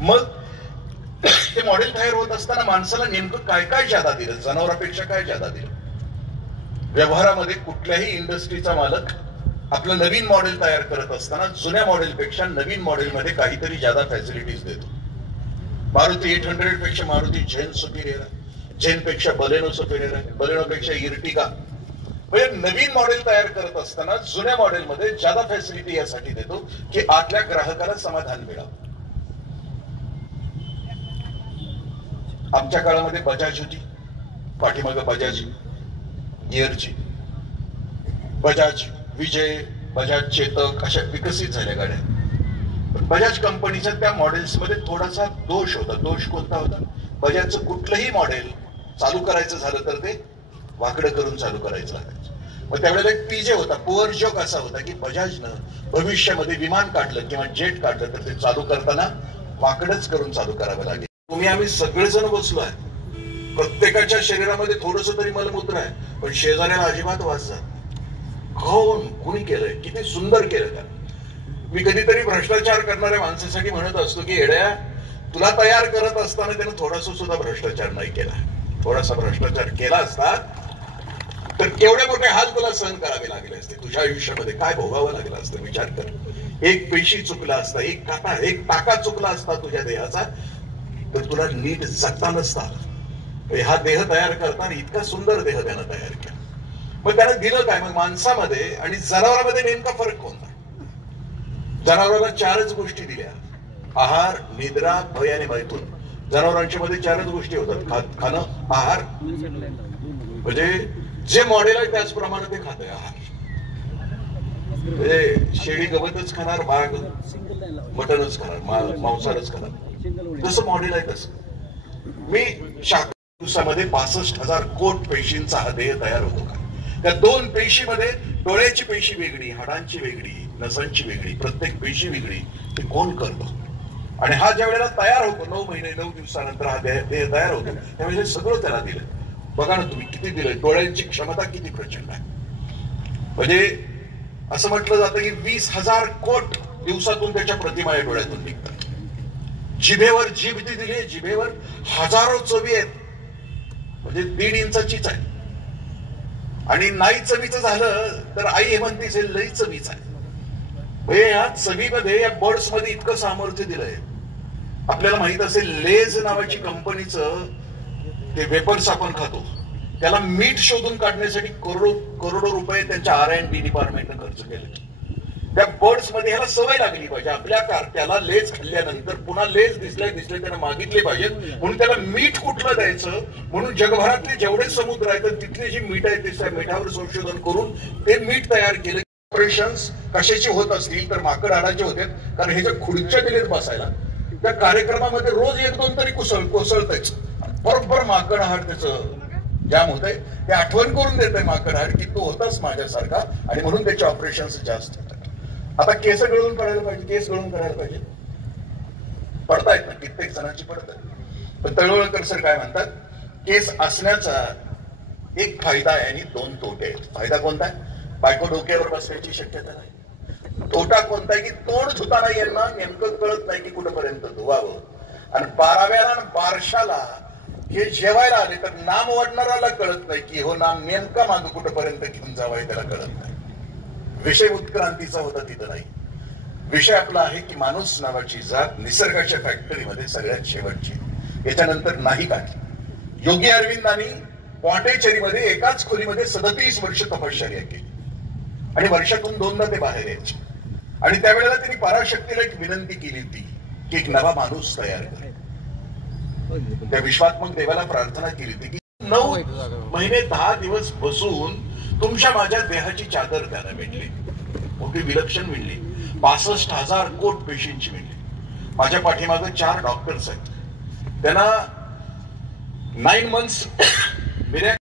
मग ते मॉडेल तयार होत असताना माणसाला नेमकं काय काय ज्यादा दिलं, जनावरांपेक्षा काय ज्यादा दिलं? व्यवहारामध्ये कुठल्याही इंडस्ट्रीचा मालक आपलं नवीन मॉडेल तयार करत असताना जुन्या मॉडेलपेक्षा नवीन मॉडेलमध्ये काहीतरी ज्यादा फॅसिलिटीज देतो. मारुती 800 पेक्षा मारुती झेन सुपिरियर आहे, झेन पेक्षा बलेनो सुपिरियर आहे, बलेनो पेक्षा इर्टिगा. म्हणजे नवीन मॉडेल तयार करत असताना जुन्या मॉडेलमध्ये ज्यादा फॅसिलिटी यासाठी देतो की आतल्या ग्राहकाला समाधान मिळावं. आमच्या काळामध्ये बजाज होती, पाठीमागं बजाज गिअरची, बजाज विजय, बजाज चेतक अशा विकसित झाल्या गाड्या. पण बजाज कंपनीच्या त्या मॉडेल्स मध्ये थोडासा दोष होता. दोष कोणता होता? बजाजचं कुठलंही मॉडेल चालू करायचं झालं तर ते वाकडं करून चालू करायचं लागायचं. मग त्यावेळेला एक पीजे होता, पुअर जोक असा होता की बजाजनं भविष्यामध्ये विमान काढलं किंवा जेट काढलं तर ते चालू करताना वाकडच करून चालू करावं लागेल. तुम्ही आम्ही सगळेजण बसलो आहे, प्रत्येकाच्या शरीरामध्ये थोडस तरी मलमूत्र आहे, पण शेजाऱ्याला अजिबात वास जात. कोणी केलंय? किती सुंदर केलं का? मी कधीतरी भ्रष्टाचार करणाऱ्या माणसासाठी म्हणत असतो की येड्या, तुला तयार करत असताना त्यानं थोडासा सुद्धा भ्रष्टाचार नाही केला. थोडासा भ्रष्टाचार केला असता तर केवढे मोठे हाल तुला सहन करावे लागले असते, तुझ्या आयुष्यामध्ये काय भोगावं लागलं असतं. विचार कर, एक पेशी चुकला असता, एक टाका चुकला असता तुझ्या देहाचा, तर तुला नीट जगता नसता. हा देह तयार करताना इतका सुंदर देह त्यानं तयार केला. मग त्यानं दिलं काय? मग माणसामध्ये आणि जनावरांमध्ये नेमका फरक कोणता? जनावरांना 4च गोष्टी दिल्या: आहार, निद्रा, भय आणि मैथून. जनावरांच्या मध्ये 4च गोष्टी होतात: खाणं, आहार, म्हणजे जे मॉडेल आहे त्याचप्रमाणे ते खात आहे. आहार म्हणजे शेळी गवतच खाणार, बाग मटनच खाणार, मांसाहारच खाणार. जसं मॉडेल आहे तसं. मी दिवसामध्ये 65,000 कोट पेशींचा हा देह तयार होतो का? त्या 2 पेशीमध्ये डोळ्याची पेशी वेगळी, हाडांची वेगळी, नसांची वेगळी, प्रत्येक पेशी वेगळी. ते कोण करतो? आणि हा ज्या वेळेला तयार होतो, 9 महिने 9 दिवसानंतर हा देह तयार होतो, त्यावेळेस सगळं त्याला दिलं. बघा ना तुम्ही, किती दिलं. डोळ्यांची क्षमता किती प्रचंड आहे. म्हणजे असं म्हटलं जातं की 20,000 कोट दिवसातून त्याच्या प्रतिमा या डोळ्यातून निघतात. जिभेवर जीभ ती दिली, जिभेवर हजारो चवी आहेत, म्हणजे 1.5 इंचाचीच आहे. आणि नाही चवीचं झालं तर आई म्हणते लई चवीच आहे. म्हणजे या चवीमध्ये, या बर्ड्स मध्ये इतकं सामर्थ्य दिलंय. आपल्याला माहित असेल, लेज नावाची कंपनीचं ते वेपर्स आपण खातो, त्याला मीठ शोधून काढण्यासाठी करोडो रुपये त्यांच्या R&D डिपार्टमेंटने खर्च केले. त्या बर्ड्स मध्ये ह्याला सवय लागली पाहिजे. आपल्या कारट्याला लेज खाल्ल्यानंतर पुन्हा लेज दिसले त्याला मागितले पाहिजेत, म्हणून त्याला मीठ कुठलं द्यायचं म्हणून जगभरातले जेवढे समुद्र आहेत तिथले जे मीठ आहे त्या मिठावर संशोधन करून ते मीठ तयार केलं. ऑपरेशन्स कशाचे होत असतील तर माकड हाडाचे होते, कारण हे जे खुर्च्या दिलेत बसायला, त्या कार्यक्रमामध्ये रोज 1-2 तरी कोसळतच. बरोबर माकड हाड त्याचं जाम होतंय. ते आठवण करून देत आहे माकड हाड की तू होतास माझ्यासारखा, आणि म्हणून त्याचे ऑपरेशन्स जास्त होतात. आता केस गळून करायला पाहिजे, केस गळून करायला पाहिजे, पडतायत ना, कित्येक जणांची पडतात. पण तळवळकर सर काय म्हणतात, केस असण्याचा एक फायदा आहे आणि 2 तोटे आहेत. फायदा कोणता आहे? बायको डोक्यावर बसण्याची शक्यता नाही. तोटा कोणता आहे की तोंड धुताना यांना नेमकं कळत नाही की कुठपर्यंत धुवावं. आणि 12व्याला आणि 12शाला हे जेवायला आले तर नाम वाढणाराला कळत नाही की हो नाम नेमका मागं कुठपर्यंत घेऊन जावाय त्याला कळत नाही. विषय उत्क्रांतीचा होता, तिथं नाही. विषय आपला आहे की माणूस नावाची जात निसर्गाच्या फॅक्टरीमध्ये सगळ्यात शेवटची, याच्यानंतर नाही काढली. योगी अरविंदांनी पॉटेचेरीमध्ये एकाच खोलीमध्ये 37 वर्ष तपश्चर्या केली आणि वर्षातून 2दा ते बाहेर यायचे. आणि त्यावेळेला त्यांनी पराशक्तीला एक विनंती केली होती की एक नवा माणूस तयार कर. त्या विश्वात्मक देवाला प्रार्थना केली होती की 9 महिने 10 दिवस बसून तुमच्या माझ्या देहाची चादर त्याला मिळली, मोठी विलक्षण मिळली. 65,000 कोट पेशींची मिळली. माझ्या पाठीमागे 4 डॉक्टर्स आहेत, त्यांना 9 मंथ्स